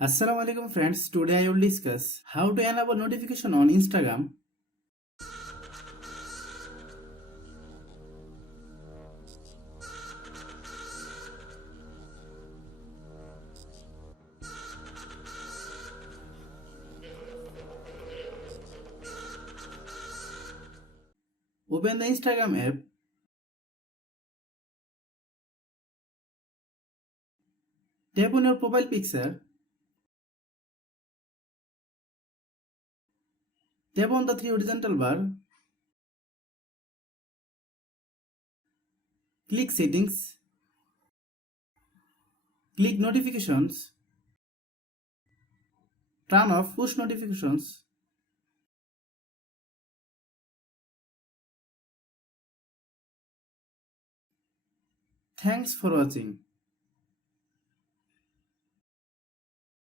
Assalamu alaikum friends, today I will discuss how to enable notification on Instagram. Open the Instagram app. Tap on your profile picture. Tap on the three horizontal bar. Click settings. Click notifications. Turn off push notifications. Thanks for watching.